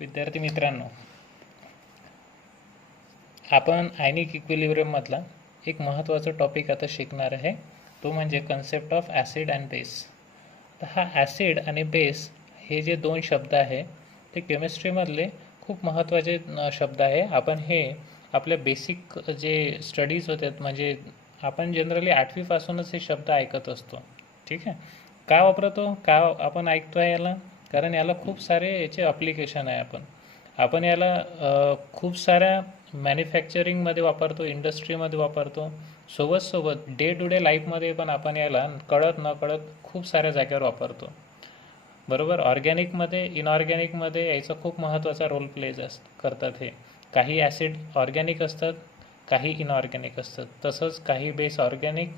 विद्यार्थी मित्रांनो, आपण आयनिक इक्विलिब्रियममधला एक महत्त्वाचा टॉपिक आता शिकणार आहे, तो म्हणजे concept of acid and base. तर हा ॲसिड आणि बेस हे जे दोन शब्द आहे ते केमिस्ट्रीमधले खूप महत्त्वाचे शब्द आहे. आपण हे आपल्या बेसिक जे स्टडीज होतात, म्हणजे आपण जनरली 8वीपासूनच हे शब्द ऐकत असतो. ठीक आहे, का वापरतो, का आपण ऐकतो आहे याला? कारण याला खूप सारे याचे अप्लिकेशन आहे. आपण याला खूप साऱ्या मॅन्युफॅक्चरिंगमध्ये वापरतो, इंडस्ट्रीमध्ये वापरतो, सोबत डे टू डे लाईफमध्ये पण आपण याला कळत न कळत खूप साऱ्या जागेवर वापरतो. बरोबर. ऑर्गॅनिकमध्ये, इनऑर्गॅनिकमध्ये याचा खूप महत्त्वाचा रोल प्ले करतात. हे काही ॲसिड ऑर्गॅनिक असतात, काही इनऑर्गॅनिक असतात, तसंच काही बेस ऑर्गॅनिक,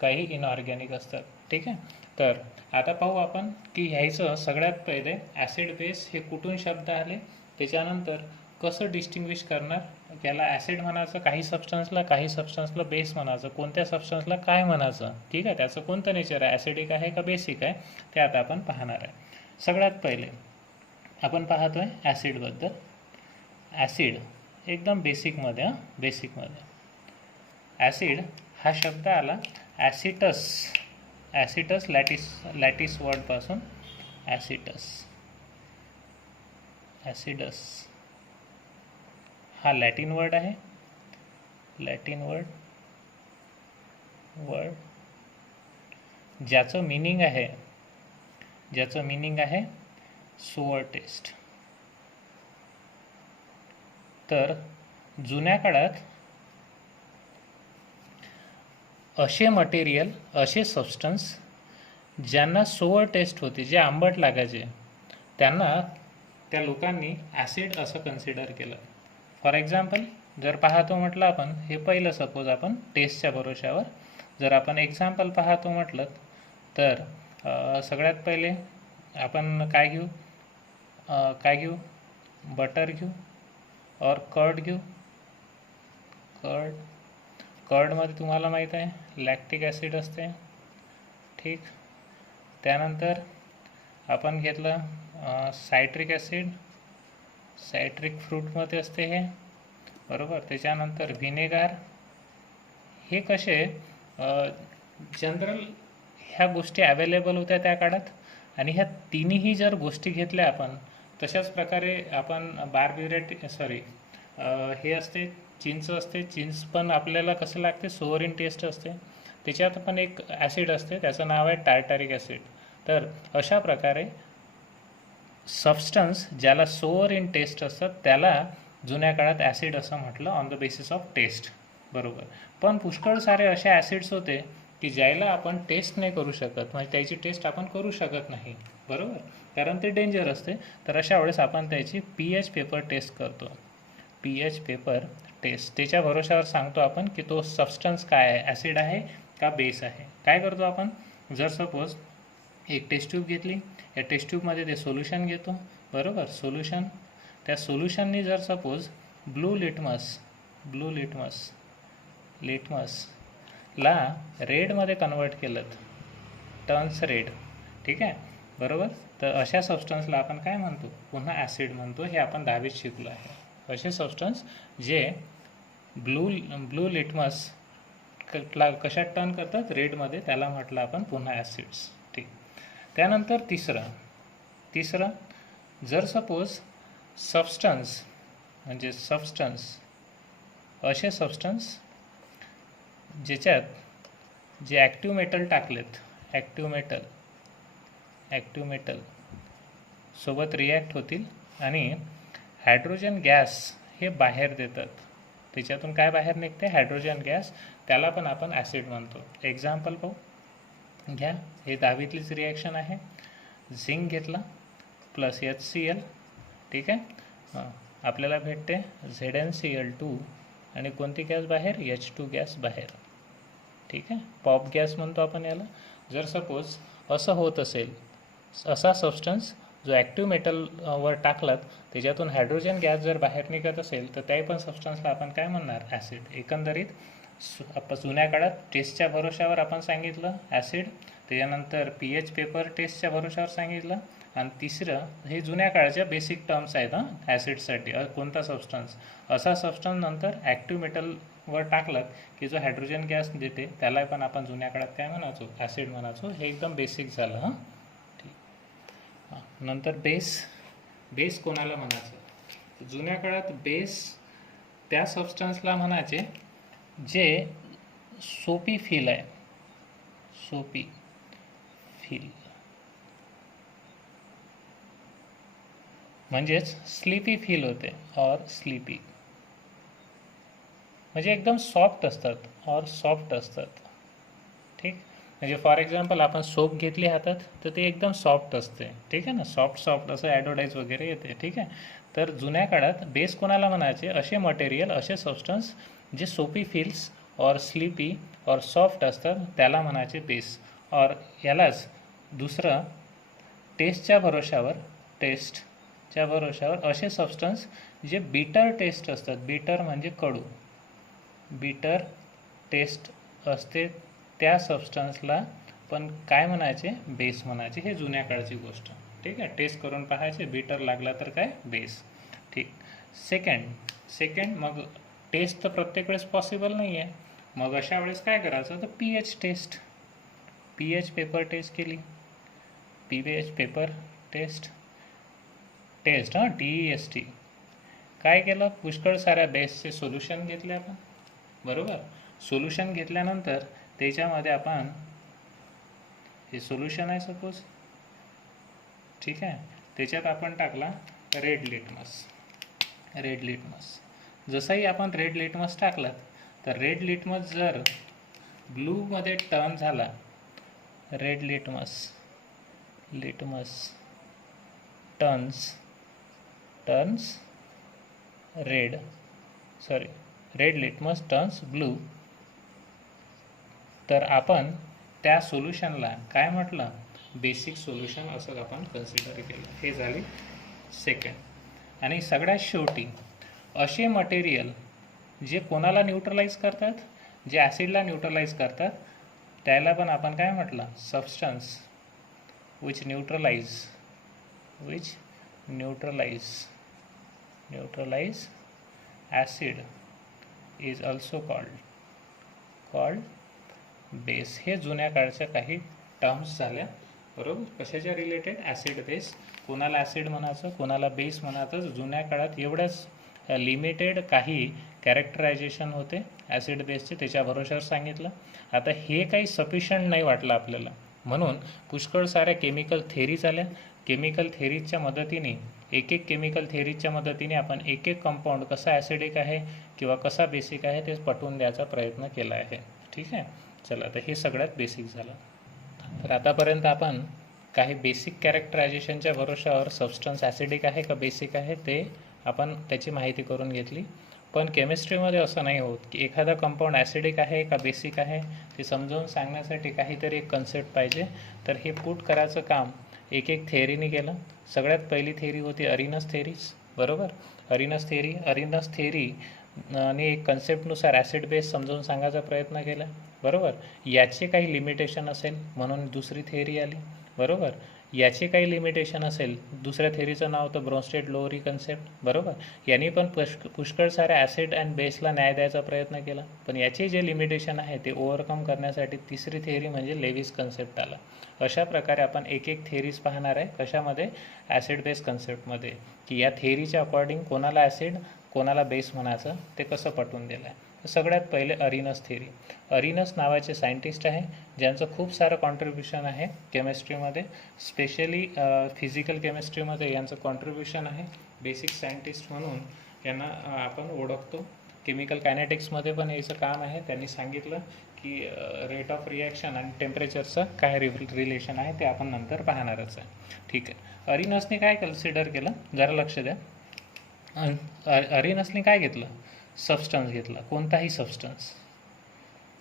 काही इनऑर्गॅनिक असतात. ठीक आहे, तर आता पाहू आपण की ह्याचं सगळ्यात पहिले ॲसिड बेस हे कुठून शब्द आले, त्याच्यानंतर कसं डिस्टिंग्विश करणार, याला ॲसिड म्हणायचं काही सबस्टन्सला, काही सबस्टन्सला बेस म्हणायचं, कोणत्या सबस्टन्सला काय म्हणायचं. ठीक आहे, त्याचं कोणतं नेचर आहे, ॲसिडिक आहे का बेसिक आहे, ते आता आपण पाहणार आहे. सगळ्यात पहिले आपण पाहतोय ॲसिडबद्दल. ॲसिड एकदम बेसिकमध्ये ॲसिड हा शब्द आला ॲसिटस लॅटिस वर्डपासून. ॲसिडस हा लॅटिन वर्ड आहे, लॅटिन वर्ड ज्याचं मिनिंग आहे सोअर टेस्ट. तर जुन्या काळात असे मटेरियल, असे सबस्टन्स ज्यांना सोअर टेस्ट होती, जे आंबट लागायचे, त्यांना त्या लोकांनी ॲसिड असं कन्सिडर केलं. फॉर एक्झाम्पल जर पाहतो म्हटलं आपण, हे पहिलं सपोज आपण टेस्टच्या भरोशावर जर आपण एक्झाम्पल पाहतो म्हटलं, तर सगळ्यात पहिले आपण काय घेऊ, बटर घेऊ और कर्ड घेऊ. कर्डमध्ये तुम्हाला माहीत आहे लॅक्टिक ॲसिड असते. ठीक, त्यानंतर आपण घेतलं सायट्रिक ॲसिड, सायट्रिक फ्रूटमध्ये असते हे, बरोबर. त्याच्यानंतर व्हिनेगार. हे कसे जनरल ह्या गोष्टी अवेलेबल होत्या त्या काळात, आणि ह्या तिन्ही जर गोष्टी घेतल्या आपण, तशाच प्रकारे आपण हे असते चिंच असते. चिंच पण आपल्याला कसं लागते, सोअर इन टेस्ट असते. त्याच्यात पण एक ॲसिड असते, त्याचं नाव आहे टार्टारिक ॲसिड. तर अशा प्रकारे सबस्टन्स ज्याला सोअर इन टेस्ट असतात त्याला जुन्या काळात ॲसिड असं म्हटलं, on the basis of test. बरोबर. पण पुष्कळ सारे असे ॲसिड्स होते की ज्याला आपण टेस्ट नाही करू शकत, म्हणजे त्याची टेस्ट आपण करू शकत नाही. बरोबर, कारण ते डेंजर असते. तर अशा वेळेस आपण त्याची pH पेपर टेस्ट करतो. pH पेपर टेस्ट, त्याच्या भरोशावर सांगतो आपण की तो सबस्टन्स काय आहे, ॲसिड आहे का बेस आहे. काय करतो आपण, जर सपोज एक टेस्ट ट्यूब घेतली, या टेस्ट ट्यूबमध्ये ते सोल्युशन घेतो. बरोबर, सोल्युशन, त्या सोल्युशननी जर सपोज ब्लू लिटमसला रेडमध्ये कन्वर्ट केलं, टर्न्स रेड. ठीक आहे, बरोबर. तर अशा सबस्टन्सला आपण काय म्हणतो, पुन्हा ॲसिड म्हणतो. हे आपण 10वीत शिकलो आहे. असे सबस्टन्स जे ब्लू लिटमस कशात टर्न करतात, रेडमध्ये, त्याला म्हटलं आपण पुन्हा ॲसिड्स. ठीक, त्यानंतर तिसरं जर सपोज सबस्टन्स असे सबस्टन्स ज्याच्यात जे ॲक्टिव्ह मेटल टाकलेत, ॲक्टिव्ह मेटल सोबत रिॲक्ट होतील आणि हायड्रोजन गॅस हे बाहेर देतात. त्याच्यातून काय बाहेर निघते, हायड्रोजन गॅस, त्याला पण आपण ॲसिड म्हणतो. एक्झाम्पल पाहू घ्या, हे 10वीतलीच रिॲक्शन आहे. झिंक घेतला प्लस HCl. ठीक आहे, आपल्याला भेटते ZnCl2 आणि कोणती गॅस बाहेर, H2 गॅस बाहेर. ठीक आहे, पॉप गॅस म्हणतो आपण याला. जर सपोज असं होत असेल, असा सबस्टन्स जो ॲक्टिव्ह मेटलवर टाकलात, त्याच्यातून हायड्रोजन गॅस जर बाहेर निघत असेल, तर त्याही पण सबस्टन्सला आपण काय म्हणणार, ॲसिड. एकंदरीत जुन्या काळात टेस्टच्या भरोशावर आपण सांगितलं ॲसिड, त्याच्यानंतर pH पेपर टेस्टच्या भरोशावर सांगितलं आणि तिसरं हे जुन्या काळाच्या बेसिक टर्म्स आहेत हां ॲसिडसाठी. कोणता सबस्टन्स, असा सबस्टन्स नंतर ॲक्टिव्ह मेटलवर टाकलं की जो हायड्रोजन गॅस देते त्याला पण आपण जुन्या काळात काय म्हणायचो, ॲसिड म्हणायचो. हे एकदम बेसिक झालं हां. ठीक हां. नंतर बेस कोणाला म्हणायचं, जुन्या काळात बेस त्या सबस्टन्सला म्हणायचे जे सोपी फील आहे, सोपी फील म्हणजेच स्लीपी फील होते और स्लीपी, म्हणजे एकदम सॉफ्ट असतात और सॉफ्ट असतात. ठीक, म्हणजे फॉर एक्झाम्पल आपण सोप घेतली हातात तर ते एकदम सॉफ्ट असते. ठीक आहे ना, सॉफ्ट असं ॲडव्हर्टाईज वगैरे येते. ठीक आहे, तर जुन्या काळात बेस कोणाला म्हणायचे, असे मटेरियल, असे सबस्टन्स जे सोपी फील्स और स्लीपी और सॉफ्ट असतात त्याला म्हणायचे बेस. और यालाच दुसरं टेस्टच्या भरोशावर असे सबस्टन्स जे बिटर टेस्ट असतात, बिटर म्हणजे कडू, बिटर टेस्ट असते त्या सबस्टन्सला पण काय म्हणायचे, बेस म्हणायचे. हे जुन्या काळची गोष्ट. ठीक आहे, टेस्ट करून पाहायचे, बिटर लागला तर काय, बेस. ठीक. सेकंड मग टेस्ट तर प्रत्येक वेळेस पॉसिबल नाही आहे, मग अशा वेळेस काय करायचं, तर pH test, pH paper test केली, पीएच पेपर टेस्ट हां TEST. काय केलं, पुष्कळ साऱ्या बेसचे सोल्युशन घेतले आपण, बरोबर. सोल्युशन घेतल्यानंतर त्याच्यामध्ये आपण हे सोल्युशन आहे सपोज, ठीक आहे, त्याच्यात आपण टाकला रेड लिटमस. जसंही आपण रेड लिटमस टाकला तर रेड लिटमस जर ब्लूमध्ये टर्न झाला, red litmus turns red litmus turns blue, तर आपण त्या सोल्युशनला काय म्हटलं, बेसिक सोल्युशन असं आपण कन्सिडर केलं. हे झाली सेकंड. आणि सगळ्यात शेवटी असे मटेरियल जे कोणाला न्यूट्रलाइज करतात, जे ॲसिडला न्यूट्रलाइज करतात त्याला पण आपण काय म्हटलं, substance which neutralize acid is also called base. हे जुन्या काळच्या काही टर्म्स झाल्या, बरोबर. कशाच्या रिलेटेड, ॲसिड बेस. कोणाला ॲसिड म्हणायचं, कोणाला बेस म्हणायचं. जुन्या काळात एवढ्याच लिमिटेड काही कॅरेक्टरायझेशन होते ॲसिड बेसचे, त्याच्या भरोशावर सांगितलं. आता हे काही सफिशियंट नाही वाटलं आपल्याला, म्हणून पुष्कळ साऱ्या केमिकल थेरीज आल्या. केमिकल थेरीजच्या मदतीने केमिकल थेरीजच्या मदतीने आपण एक कंपाऊंड कसा ॲसिडिक आहे किंवा कसा बेसिक आहे ते पटवून द्यायचा प्रयत्न केला आहे. ठीक आहे, चला, तर हे सगळ्यात बेसिक झालं. तर आतापर्यंत आपण काही बेसिक कॅरेक्टरायझेशनच्या भरोशावर सबस्टन्स ॲसिडिक आहे का बेसिक आहे ते आपण त्याची माहिती करून घेतली. पण केमिस्ट्रीमध्ये असं नाही होत की एखादा कंपाऊंड ॲसिडिक आहे का बेसिक आहे ते समजावून सांगण्यासाठी काहीतरी एक कन्सेप्ट पाहिजे. तर हे पुट करायचं काम एक थेअरीने केलं. सगळ्यात पहिली थेअरी होती अरिनस थेरीज, बरोबर. अरिनस थेअरी आणि एक कन्सेप्टनुसार ॲसिड बेस समजावून सांगायचा प्रयत्न केला, बरोबर. याचे काही लिमिटेशन असेल म्हणून दुसरी थेअरी आली, बरोबर. याचे काही लिमिटेशन असेल, दुसऱ्या थेअरीचं नाव होतं ब्रोन्स्टेड लोअरी कन्सेप्ट, बरोबर. यांनी पण पुष्कळ साऱ्या ॲसिड अँड बेसला न्याय द्यायचा प्रयत्न केला, पण याचे जे लिमिटेशन आहे ते ओव्हरकम करण्यासाठी तिसरी थेअरी म्हणजे लेविस कन्सेप्ट आला. अशा प्रकारे आपण एक थेअरीज पाहणार आहे, कशामध्ये, ॲसिड बेस कन्सेप्टमध्ये, की या थेअरीच्या अकॉर्डिंग कोणाला ॲसिड कोणाला बेस म्हणायचं ते कसं पटवून दिलं आहे. तर सगळ्यात पहिले अरिनस थेअरी. अरिनस नावाचे सायंटिस्ट आहे ज्यांचं खूप सारं कॉन्ट्रीब्युशन आहे केमिस्ट्रीमध्ये, स्पेशली फिजिकल केमिस्ट्रीमध्ये यांचं कॉन्ट्रीब्युशन आहे. बेसिक सायंटिस्ट म्हणून यांना आपण ओळखतो. केमिकल कायनेटिक्समध्ये पण याचं काम आहे. त्यांनी सांगितलं की रेट ऑफ रिॲक्शन आणि टेम्परेचरचं काय रिलेशन आहे ते आपण नंतर पाहणारच आहे. ठीक आहे, अरिनसने काय कन्सिडर केलं, जरा लक्ष द्या. अरिनसने काय घेतलं, सबस्टन्स घेतला, कोणताही सबस्टन्स,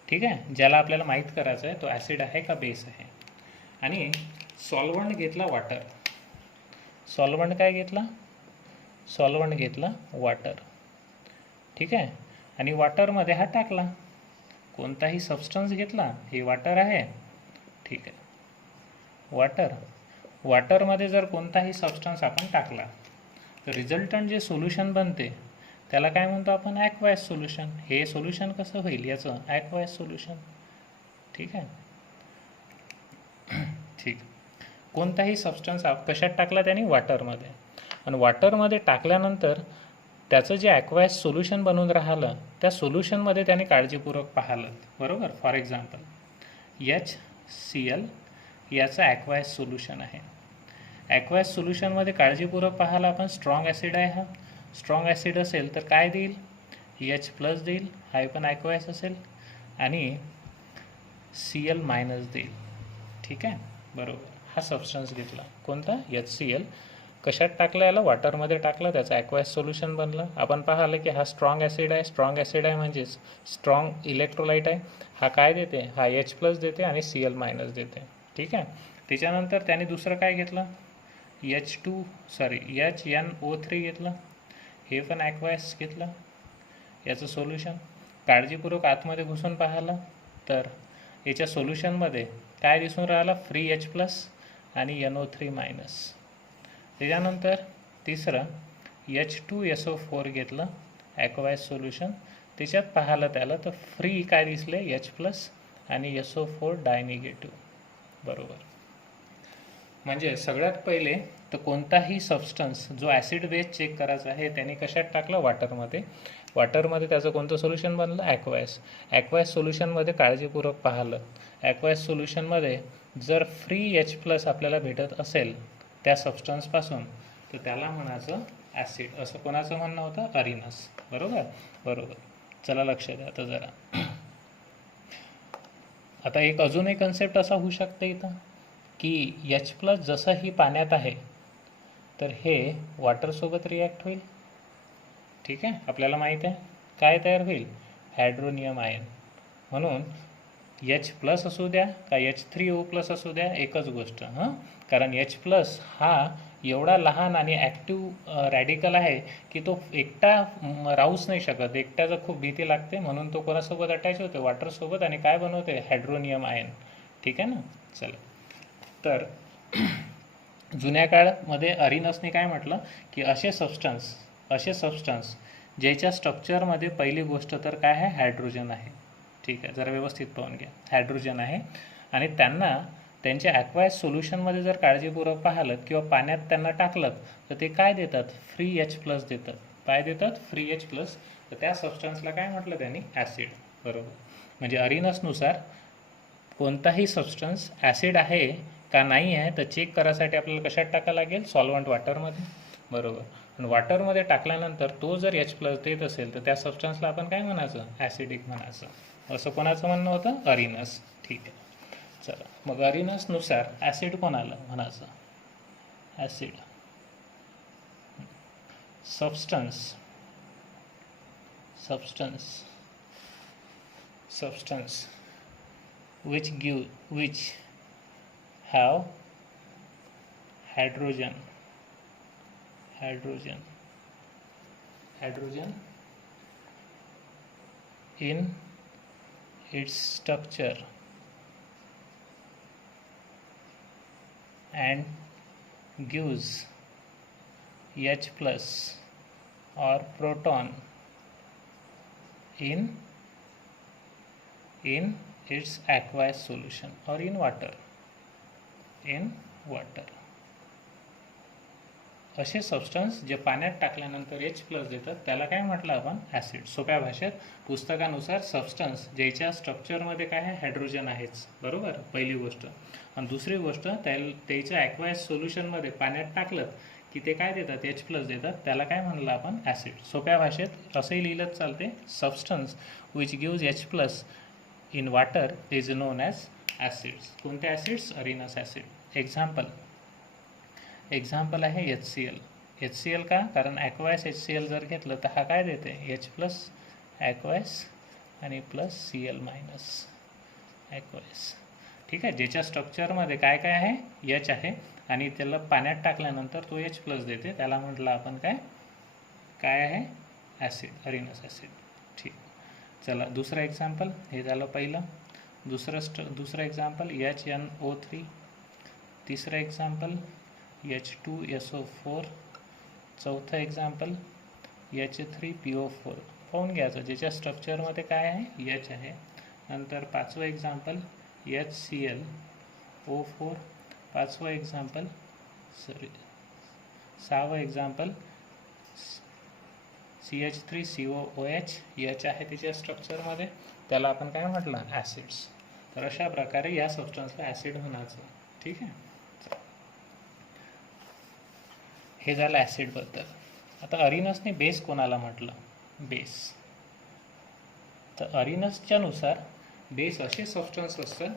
ठीक आहे, ज्याला आपल्याला माहीत करायचं आहे तो ॲसिड आहे का बेस आहे. आणि सॉल्वंट घेतला वॉटर. सॉल्वंट काय घेतला, सॉल्वंट घेतला वॉटर, ठीक आहे. आणि वॉटरमध्ये हा टाकला, कोणताही सबस्टन्स घेतला, हे वॉटर आहे, ठीक आहे, वॉटर. वॉटरमध्ये जर कोणताही सबस्टन्स आपण टाकला तर रिझल्टंट जे सोल्युशन बनते त्याला काय म्हणतो आपण, ॲक्वायस सोल्युशन. हे सोल्युशन कसं होईल याचं, ॲक्वायस सोल्युशन. ठीक आहे. ठीक. कोणताही सबस्टन्स कशात टाकला त्याने, वॉटरमध्ये. आणि वॉटरमध्ये टाकल्यानंतर त्याचं जे ॲक्वायस सोल्युशन बनून राहिलं त्या सोल्युशनमध्ये त्याने काळजीपूर्वक पाहिलं. बरोबर. फॉर एक्झाम्पल HCl याचं ॲक्वायस सोल्युशन आहे. ॲक्वायस सोल्युशनमध्ये काळजीपूर्वक पाहायला आपण स्ट्रॉंग ॲसिड आहे. हा स्ट्रॉंग ॲसिड असेल तर काय देईल, H+ देईल, हा पण ॲक्वायस असेल, आणि Cl- देईल. ठीक आहे. बरोबर. हा सबस्टन्स घेतला कोणता, HCl. कशात टाकलं याला, वॉटरमध्ये टाकलं, त्याचं ॲक्वायस सोल्युशन बनलं. आपण पाहिलं की हा स्ट्रॉंग ॲसिड आहे. स्ट्रॉंग ॲसिड आहे म्हणजेच स्ट्रॉंग इलेक्ट्रोलाइट आहे. हा काय देते, हा H+ देते आणि Cl- देते. ठीक आहे. त्याच्यानंतर त्याने दुसरं काय घेतलं, HNO3 घेतलं. हे पण ॲक्वायस घेतलं. याचं सोल्युशन काळजीपूर्वक आतमध्ये घुसून पाहिलं तर याच्या सोल्युशनमध्ये काय दिसून राहिलं, फ्री H+ आणि NO3-. त्याच्यानंतर तिसरं H2SO4 घेतलं ॲक्वायस सोल्युशन. त्याच्यात पाहिलं त्याला तर फ्री काय दिसले, H+ आणि SO4 डायनिगेटिव्ह. बरोबर. म्हणजे सगळ्यात पहिले तर कोणताही सबस्टन्स जो ॲसिड बेस चेक करायचा आहे त्याने कशात टाकलं, वॉटरमध्ये. वॉटरमध्ये त्याचं कोणतं सोल्युशन बनलं, ॲक्वायस. ॲक्वायस सोल्युशनमध्ये काळजीपूर्वक पाहिलं. ॲक्वायस सोल्युशनमध्ये जर फ्री H+ आपल्याला भेटत असेल त्या सबस्टन्सपासून तर त्याला म्हणायचं ॲसिड. असं कोणाचं म्हणणं होतं, अरिनस. बरोबर. बरोबर. चला लक्ष द्या आता जरा. आता एक अजून एक कन्सेप्ट असा होऊ शकते इथं की H+ जसं ही पाण्यात आहे तर हे वॉटरसोबत रिॲक्ट होईल. ठीक आहे. आपल्याला माहीत आहे काय तयार होईल, हायड्रोनियम आयन. म्हणून H+ असू द्या का H3O+ असू द्या एकच गोष्ट. कारण H+ हा एवढा लहान आणि ॲक्टिव्ह रॅडिकल आहे की तो एकटा राहूच नाही शकत. एकट्याचं खूप भीती लागते, म्हणून तो कोणासोबत अटॅच होते, वॉटरसोबत, आणि काय बनवते, हायड्रोनियम आयन. ठीक आहे ना. चला. तर जुन्या काळामध्ये अरिनसने काय म्हटलं की असे सबस्टन्स ज्याच्या स्ट्रक्चरमध्ये पहिली गोष्ट तर काय आहे, हायड्रोजन आहे. ठीक आहे. जरा व्यवस्थित पाहून घ्या. हायड्रोजन आहे आणि त्यांना त्यांच्या ॲक्वायस सोल्युशनमध्ये जर काळजीपूर्वक पाहिलं किंवा पाण्यात त्यांना टाकलं तर ते काय देतात, फ्री H+ देतात. काय देतात, फ्री H+. तर त्या सबस्टन्सला काय म्हटलं त्यांनी, ॲसिड. बरोबर. म्हणजे अरिनसनुसार कोणताही सबस्टन्स ॲसिड आहे का नाही आहे तर चेक करायसाठी आपल्याला कशात टाकायला लागेल, सॉल्वंट वॉटरमध्ये. बरोबर. आणि वॉटरमध्ये टाकल्यानंतर तो जर H+ देत असेल तर त्या सबस्टन्सला आपण काय म्हणायचं, ॲसिडिक म्हणायचं. असं कोणाचं म्हणणं होतं, अरिनस. ठीक आहे. चला. मग अरिनसनुसार ॲसिड कोणाला म्हणायचं, acid substance which have hydrogen in its structure and gives H+ or proton in its aqueous solution or in water. असे सबस्टन्स जे पाण्यात टाकल्यानंतर H+ देतात त्याला काय म्हटलं आपण, ॲसिड. सोप्या भाषेत पुस्तकानुसार सबस्टन्स ज्याच्या स्ट्रक्चरमध्ये काय आहे, हायड्रोजन आहेच. बरोबर. पहिली गोष्ट. आणि दुसरी गोष्ट त्याच्या ॲक्वायस सोल्युशनमध्ये पाण्यात टाकलं की ते काय देतात, H+ देतात. त्याला काय म्हणलं आपण, ॲसिड. सोप्या भाषेत असंही लिहिलंच चालते, substance which gives H+ in water is non as acids. कोणते ॲसिड्स, अरिनस ॲसिड. एक्झाम्पल आहे HCl का, कारण ॲक्वायस HCl जर घेतलं तर हा काय देते, H+ ॲक्वायस आणि प्लस Cl- ॲक्वायस. ठीक आहे. ज्याच्या स्ट्रक्चरमध्ये काय काय आहे, H आहे आणि त्याला पाण्यात टाकल्यानंतर तो H+ देते त्याला म्हटलं आपण काय आहे, ॲसिड, अरिनस ॲसिड. ठीक. चला दुसरं एक्झाम्पल. हे झालं पहिलं. दुसरं एक्झाम्पल HNO3. तिसरं एक्झाम्पल H2SO4, चौथं एक्झाम्पल H3PO4. पाहून घ्यायचं ज्याच्या स्ट्रक्चरमध्ये काय आहे H आहे. नंतर पाचवं एक्झाम्पल HClO4, पाचवं एक्झाम्पल सहावं एक्झाम्पल CH3COOH, H आहे त्याच्या स्ट्रक्चरमध्ये, त्याला आपण काय म्हटलं ॲसिड्स. तर अशा प्रकारे या सबस्टन्सला ॲसिड म्हणायचं. ठीक आहे, हे झालं ॲसिडबद्दल. आता अरिनसने बेस कोणाला म्हटलं, बेस. तर अरिनसच्या नुसार बेस असे सबस्टन्स असतात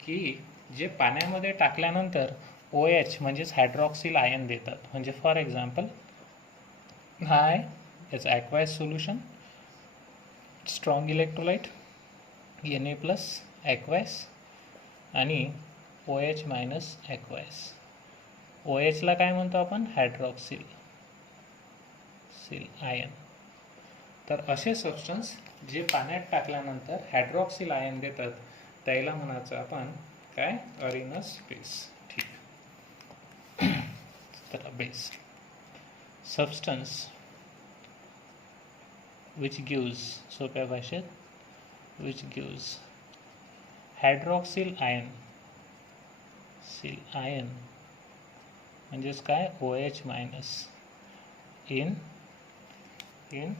की जे पाण्यामध्ये टाकल्यानंतर OH म्हणजेच हायड्रॉक्सिल आयन देतात. म्हणजे फॉर एक्झाम्पल हा आहे याचं ॲक्वायस सोल्युशन, स्ट्रॉंग इलेक्ट्रोलाइट Na+ ॲक्वायस आणि OH- ॲक्वायस. OH ला काय म्हणतो आपण हायड्रॉक्सिल आयन. तर असे सबस्टन्स जे पाण्यात टाकल्यानंतर हायड्रॉक्सिल आयन देतात त्याला म्हणायचं आपण काय अरिनस बेस. ठीक. तर बेस सबस्टन्स which gives, सोप्या भाषेत, which gives हायड्रॉक्सिल आयन म्हणजेच काय OH- in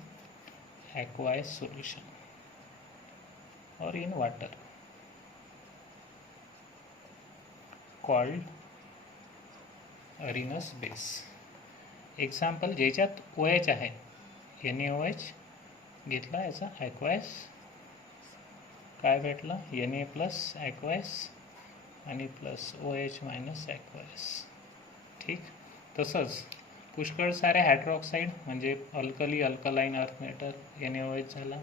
aqueous solution or in water called Arrhenius base. Example ज्याच्यात OH आहे NaOH घेतला, याचा ॲक्वायस काय भेटलं Na+ ॲक्वायस आणि प्लस OH- ॲक्वायस. ठीक. तसंच पुष्कळ सारे हायड्रॉक्साईड म्हणजे अल्कलाईन अर्थ मॅटर NaOH झाला,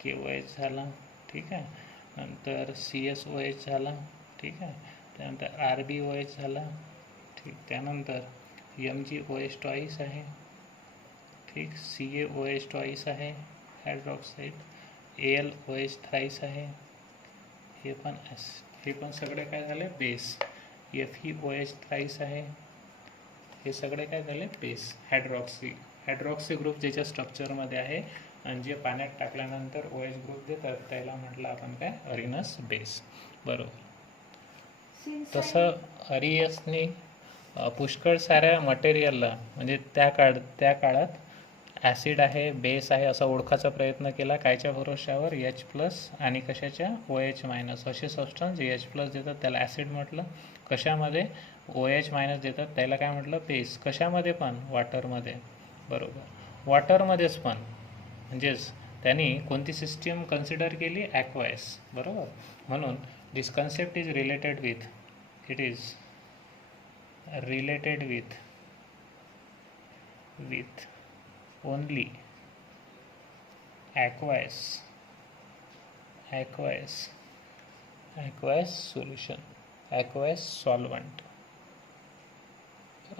KOH झाला. ठीक आहे. नंतर CSOH झाला. ठीक आहे. त्यानंतर RbOH झाला. ठीक. त्यानंतर MgOH ट्वाईस आहे. ठीक. CaOH ट्वाईस आहे हायड्रॉक्साईड, AlOH थ्राईस आहे. हे पण सगळे काय झाले बेस. FeOH थ्राईस आहे. हे सगळे काय झाले बेस. हायड्रॉक्सी ग्रुप ज्याच्या स्ट्रक्चरमध्ये आहे आणि जे पाण्यात टाकल्यानंतर OH ग्रुप देतात त्याला म्हटलं आपण काय अरिनस बेस. बरोबर. तसं अरिनसने पुष्कळ साऱ्या मटेरियलला म्हणजे त्या काळात ॲसिड आहे बेस आहे असा ओळखायचा प्रयत्न केला. कायच्या भरोश्यावर H+ आणि कशाच्या OH- असे सबस्टन्स H+ देतात त्याला ॲसिड म्हटलं. कशामध्ये OH- देतात त्याला काय म्हटलं बेस. कशामध्ये पण वॉटरमध्ये. बरोबर. वॉटरमध्येच पण म्हणजेच त्यांनी कोणती सिस्टीम कन्सिडर केली ॲक्वायस. बरोबर. म्हणून this concept is related with only aqueous solution, aqueous solvent.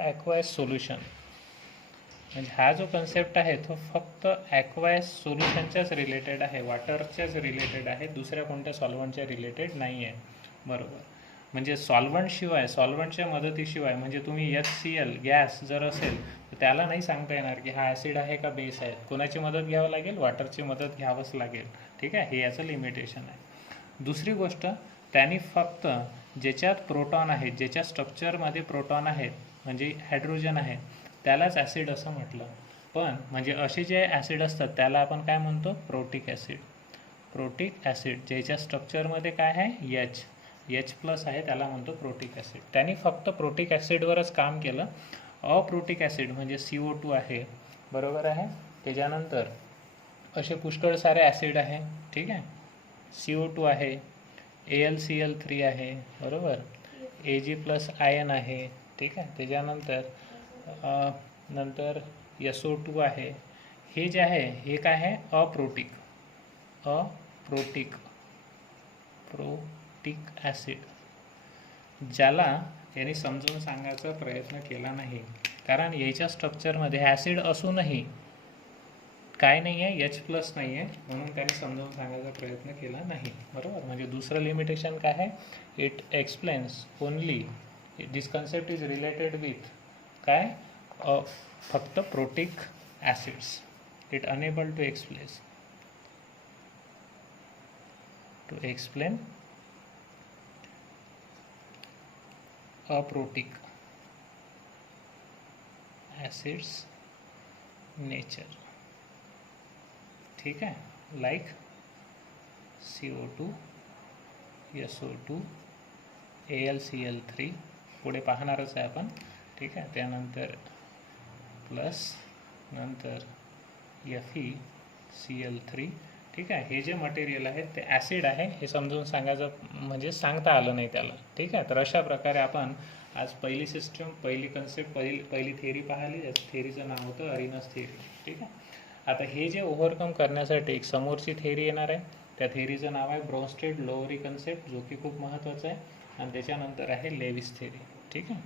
aqueous solution म्हणजे हा जो कन्सेप्ट आहे तो फक्त ॲक्वायस सोल्युशनच्याच रिलेटेड आहे, वॉटरच्याच रिलेटेड आहे, दुसऱ्या कोणत्या सॉल्व्हंटच्या रिलेटेड नाही आहे. बरोबर. म्हणजे सॉल्व्हंटच्या मदतीशिवाय म्हणजे तुम्ही HCl गॅस जर असेल तर त्याला नाही सांगता येणार की हा ॲसिड आहे का बेस आहे. कोणाची मदत घ्यावं लागेल, वॉटरची मदत घ्यावंच लागेल. ठीक आहे. हे याचं लिमिटेशन आहे. दुसरी गोष्ट, त्यांनी फक्त ज्याच्यात प्रोटॉन आहेत, ज्याच्या स्ट्रक्चरमध्ये प्रोटॉन आहेत म्हणजे हायड्रोजन आहे त्यालाच ॲसिड असं म्हटलं. पण म्हणजे असे जे ॲसिड असतात त्याला आपण काय म्हणतो प्रोटिक ॲसिड. ज्याच्या स्ट्रक्चरमध्ये काय आहे H+ आहे त्याला म्हणतो प्रोटिक ॲसिड. त्यांनी फक्त प्रोटिक ॲसिडवरच काम केलं. अप्रोटिक ॲसिड म्हणजे CO2 आहे. बरोबर आहे. त्याच्यानंतर असे पुष्कळ सारे ॲसिड आहे. ठीक आहे. CO2 आहे, AlCl3 आहे. बरोबर. Ag+ आयन आहे. ठीक आहे. त्याच्यानंतर SO2 आहे. हे जे आहे हे काय आहे अप्रोटिक ॲसिड, ज्याला यांनी समजून सांगायचा प्रयत्न केला नाही. कारण याच्या स्ट्रक्चरमध्ये ॲसिड असूनही काय नाही आहे H+ नाही आहे म्हणून त्यांनी समजून सांगायचा प्रयत्न केला नाही. बरोबर. म्हणजे दुसरं लिमिटेशन काय आहे, it explains only this concept is related with काय फक्त protic acids. It enable to explain aprotic acids nature. ठीक आहे, लाईक CO2, SO2, AlCl3 पुढे पाहणारच आहे आपण. ठीक आहे, त्यानंतर प्लस नंतर FeCl3. ठीक आहे, हे जे मटेरियल आहे ते ॲसिड आहे हे समजून सांगायचं म्हणजे सांगता आलं नाही त्याला. ठीक आहे, तर अशा प्रकारे आपण आज पहिली सिस्टम, पहिली कन्सेप्ट, पहिली थेअरी पाहिली. थेअरीचं नाव होतं अरिनस थेअरी. ठीक आहे, आता हे जे ओव्हरकम करण्यासाठी एक समोरची थेअरी येणार आहे. त्या थेअरीचं नाव आहे ब्रोन्स्टेड लोवरी कन्सेप्ट, जो की खूप महत्त्वाचं आहे. आणि त्याच्यानंतर आहे लेविस थेअरी. ठीक आहे.